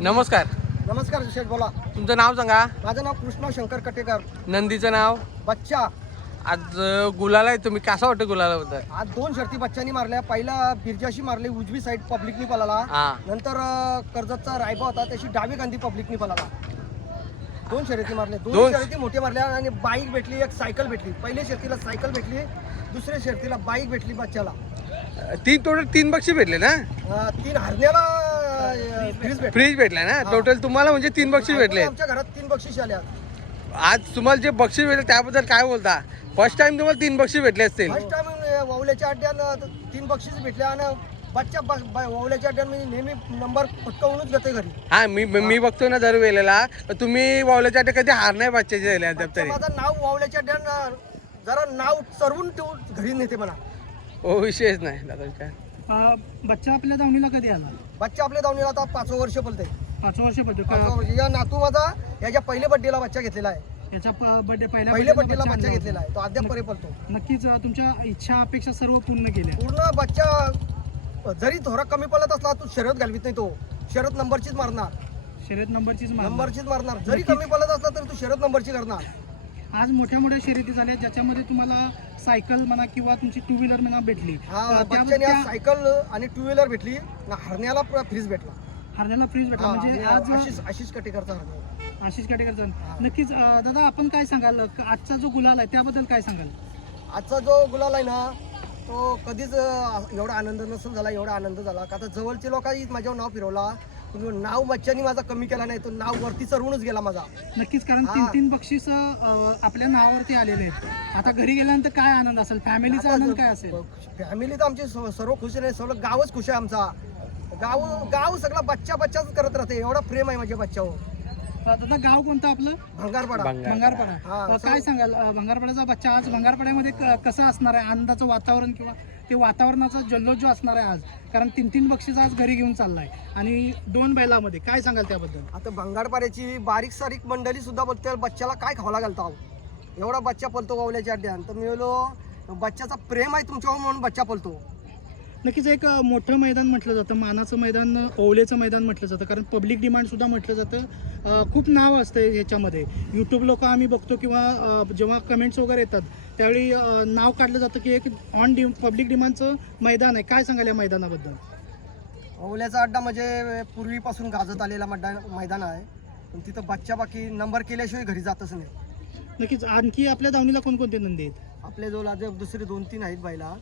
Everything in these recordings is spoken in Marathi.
नमस्कार. नमस्कार शेठ, बोला. तुमचं नाव सांगा. माझं नाव कृष्णा शंकर कटेकर. नंदीचं नाव बच्चा. आज गुलाला आहे, तुम्ही कसा वाटतं गुलालाबद्दल? आज 2 शर्ती बच्चांनी मारल्या. पहिला बिरजाशी मारली, उजवी साईड पब्लिकनी पळाला. हा. नंतर कर्जतचा रायबा होता, त्याची डावी गांधी पब्लिकनी पळाला. 2 शर्यती मारल्या. 2 दोन- शर्यती मोठ्या मारल्या आणि बाईक भेटली, एक सायकल भेटली. पहिल्या शर्तीला सायकल भेटली, दुसऱ्या शर्तीला बाईक भेटली बच्चाला. टोटल 3 बक्षीस भेटले ना? 3 हरण्याला फ्रीज भेटली. फ्रीज भेटला ना टोटल तुम्हाला, म्हणजे 3 बक्षीस भेटले. आमच्या घरात 3 बक्षीस आल्या. आज तुम्हाला जे बक्षीस भेटले त्याबद्दल काय बोलता? फर्स्ट टाइम तुम्हाला 3 बक्षीस भेटले असतील. फर्स्ट टाइम वावल्याच्या अड्ड्यात 3 बक्षीस भेटले आणि बच्चा वावल्याच्या अड्ड्यात म्हणजे नेहमी नंबर पटकावूनच घेते घरी. हा, मी बघतो ना दरवेळेला. तुम्ही वावल्याच्या अड्ड्यात कधी हार नाही बच्चाचे झाले अद्याप तरी. माझं नाव वावल्याच्या अड्ड्यात जरा नाव चरवून ठेवून घरी नेते मला. हो, विषयच नाही दादा. काय बच्चा आपल्या दावणीला कधी आला? बच्चा आपल्या दावणीला आता 5वं वर्ष बोलते. 5 वर्ष पडतो 5वं वर्ष. या नातू माझा याच्या पहिल्या बड्डेला बच्चा घेतलेला आहे. याच्या बर्थडे पहिल्या बड्डेला बच्चा घेतलेला आहे. तो अद्याप पर्यंत पळतो. नक्कीच तुमच्या इच्छा अपेक्षा सर्व पूर्ण केल्या. पूर्ण बच्चा जरी थोडा कमी पडत असला तू शर्यत घालवित नाही. तो शर्यत नंबरचीच मारणार. शर्यत नंबरचीच मारणार. नंबरचीच मारणार. जरी कमी पडत असला तरी तू शर्यत नंबरची करणार. आज मोठ्या मोठ्या शर्यती झाल्या ज्याच्यामध्ये तुम्हाला सायकल म्हणा किंवा तुमची 2 व्हीलर म्हणा भेटली. बच्चाने आज सायकल आणि 2 व्हीलर भेटली ना. हरण्याला फ्रीज भेटला. हरण्याला फ्रीज भेटला म्हणजे आज आशिष कटेकरचा हरण्या. आशिष कटेकरचा. नक्कीच दादा, आपण काय सांगाल आजचा जो गुलाल आहे त्याबद्दल काय सांगाल? आजचा जो गुलाल आहे ना, तो कधीच एवढा आनंद नसून झाला. एवढा आनंद झाला का आता जवळचे लोकांनी माझ्यावर नाव फिरवला, पण नाव बच्चानी माझा कमी केला नाही. तो नाव वरती चढवूनच गेला माझा. नक्कीच, कारण 3 बक्षीस आपल्या नावावरती आलेले आहेत. आता घरी गेल्यानंतर काय आनंद असेल? फॅमिलीचा आनंद काय असेल? फॅमिली तर आमची सर्व खुश आहे. सर्व गावच खुश आहे आमचा. गाव सगळा बच्चाच करत राहते. एवढा प्रेम आहे माझ्या बच्चावर. दादा, गाव कोणतं आपलं? भंगारपाडा. भंगारपाडा. काय सांगाल भंगारपाड्याचा बच्चा आज भंगारपाड्यामध्ये कसं असणार आहे? आनंदाचं वातावरण किंवा ते वातावरणाचा जल्लोष जो असणार आहे आज, कारण 3 बक्षीस आज घरी घेऊन चाललाय आणि 2 बैलामध्ये काय सांगाल त्याबद्दल? आता भंगारपाड्याची बारीक सारीक मंडळी सुद्धा बोलते बच्चाला काय खावायला घालता. एवढा बच्चा पळतो वावल्याच्या अड्ड्यात. तर मी बोललो बच्चाचा प्रेम आहे तुमच्यावर म्हणून बच्चा पळतो. नक्कीच एक मोठं मैदान म्हटलं जातं, मानाचं मैदान, ओवलेचं मैदान म्हटलं जातं, कारण पब्लिक डिमांड सुद्धा म्हटलं जातं. खूप नाव असतं ह्याच्यामध्ये. यूट्यूब लोक आम्ही बघतो किंवा जेव्हा कमेंट्स वगैरे येतात त्यावेळी नाव काढलं जातं की एक पब्लिक डिमांडचं मैदान आहे. काय सांगाल या मैदानाबद्दल? ओवल्याचा अड्डा म्हणजे पूर्वीपासून गाजत आलेला मैदान आहे. पण तिथं बच्चा बाकी नंबर केल्याशिवाय घरी जातच नाही. नक्कीच. आणखी आपल्या दावणीला कोणकोणते नंदी आहेत? आपल्या जवळ आज दुसरे 2-3 आहेत बैला.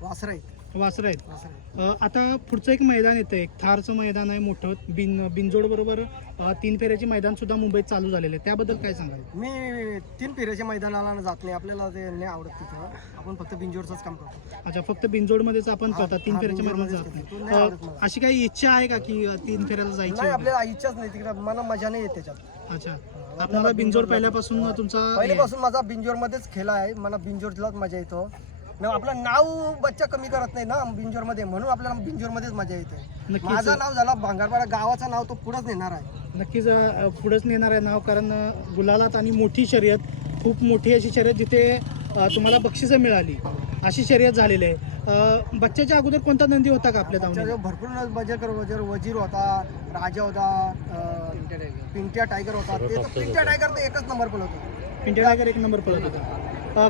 वासरं आहेत. वासरं आहेत. वासरं आहेत. आता पुढचं एक मैदान येतं, एक थारचं मैदान आहे मोठं. बिनजोड बरोबर 3 फेऱ्याचे मैदान सुद्धा मुंबईत चालू झालेलं आहे. त्याबद्दल काय सांगाल? मी 3 फेऱ्याच्या मैदानाला जात नाही. आपल्याला ते नाही आवडत तिथं. आपण फक्त बिंजोरचंच काम करतो. अच्छा, फक्त बिनजोडमध्येच आपण करता, 3 फेऱ्याच्या मैदानात जात तो नाही आवडत नाही. मला. अशी काही इच्छा आहे का की 3 फेऱ्याला नाही, जायची? आपल्याला इच्छाच नाही तिकडे. मला मजा नाही येत त्याच्यात. अच्छा, आपल्याला बिनजोड पहिल्यापासून तुमचा पहिल्यापासून माझा बिंजोरमध्येच खेळ आहे. मला बिंजोरलाच मजा येतो. आपलं नाव बच्चा कमी करत नाही ना बिंजोरमध्ये, म्हणून आपल्याला बिंजोरमध्येच मजा येते. नक्कीच. माझं नाव झाला भांगारपाडा. गावाचं नाव तो पुढंच नेणार आहे. नक्कीच पुढंच नेणार आहे नाव, कारण गुलालात आणि मोठी शर्यत, खूप मोठी अशी शर्यत जिथे तुम्हाला बक्षिसं मिळाली, अशी शर्यत झालेली आहे. बच्चाच्या अगोदर कोणता नंदी होता का आपल्या दावणीला? त्याच्यावर भरपूर बजा वजीर होता, राजा होता, पिंट्या टायगर होता. ते तर पिंट्या टायगर तर एकच नंबर पळवतो. पिंट्या टायगर 1 नंबर पळत होता.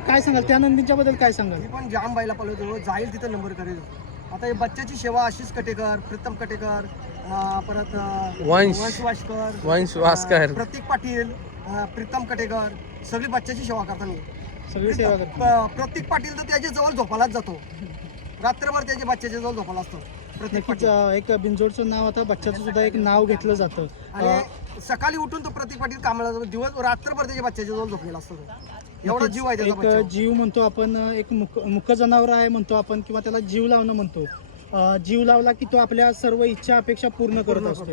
काय सांगाल त्या नंदीच्या बद्दल? काय सांगाल? ती पण जाम बायला पळवतो. जाईल तिथं नंबर करेल. आता हे बच्चाची सेवा आशिष कटेकर, प्रीतम कटेकर, परत वंश वासकर, प्रतीक पाटील, प्रीतम कटेकर, सगळी बच्चाची सेवा करतात. मी सगळी सेवा करतो. प्रतीक पाटील तर त्याच्या जवळ झोपालाच जातो. रात्रभर त्याच्या बच्चाच्या जवळ झोपाला असतो प्रतीक नक्कीच पाटील. एक बिनजोडचं नाव, आता बच्चाचं सुद्धा एक नाव घेतलं जातं. आणि सकाळी उठून तो प्रतीक पाटील कामाला जातो. दिवस रात्रभर त्याच्या बच्चाच्या जवळ झोपलेला असतो. एवढा जीव आहे त्याचा एक बच्चा. जीव म्हणतो आपण, एक मुक जनावर आहे म्हणतो आपण, किंवा त्याला जीव लावणं म्हणतो. जीव लावला की तो आपल्या सर्व इच्छा अपेक्षा पूर्ण करत असतो.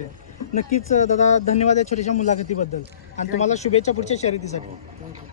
नक्कीच दादा, धन्यवाद या छोट्याशा मुलाखतीबद्दल आणि तुम्हाला शुभेच्छा पुढच्या शर्यतीसाठी. थँक्यू.